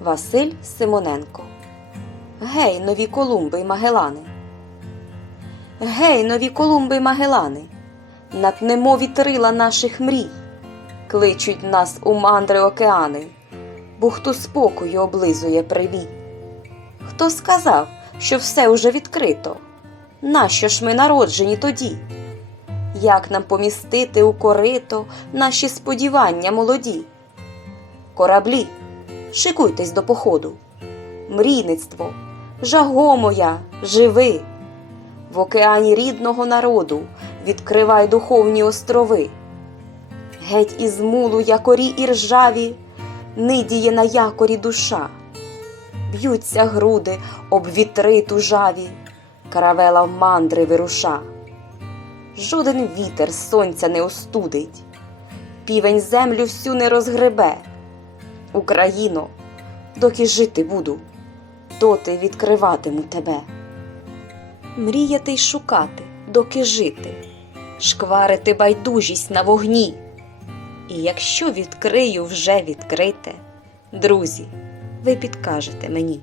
Василь Симоненко. Гей, нові Колумби й Магелани. Гей, нові Колумби й Магелани. Напнемо вітрила наших мрій. Кличуть нас у мандри океани, бухту спокою облизує привій. Хто сказав, що все уже відкрито? Нащо ж ми народжені тоді? Як нам помістити у корито наші сподівання молоді? Кораблі, шикуйтесь до походу. Мрійництво, жаго моя, живи. В океані рідного народу відкривай духовні острови. Геть із мулу якорі і ржаві, нидіє на якорі душа. Б'ються груди об вітри тужаві, каравела в мандри вируша. Жоден вітер сонця не остудить, півень землю всю не розгребе. Україно, доки жити буду, доти відкриватиму тебе. Мріяти й шукати, доки жити, шкварити байдужість на вогні. І якщо відкрию вже відкрите, друзі, ви підкажете мені.